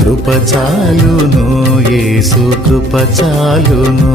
కృప చాలును యేసు కృప చాలును.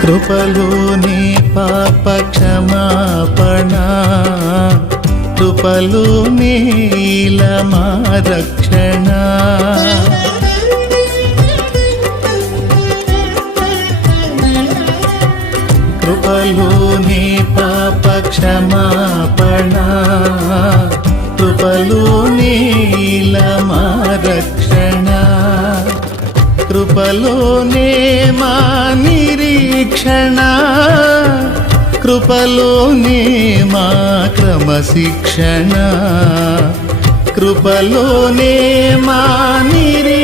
కృపలోని పాప క్షమాపణ కృపలోనే మా రక్షణ కృపలోని పాప క్షమాపణ కృపలోనే మా రక్షణ కృపలోనే మా నిరీక్షణ. కృపలోనే మా క్రమశిక్షణ. కృపలోనే మా నిరీ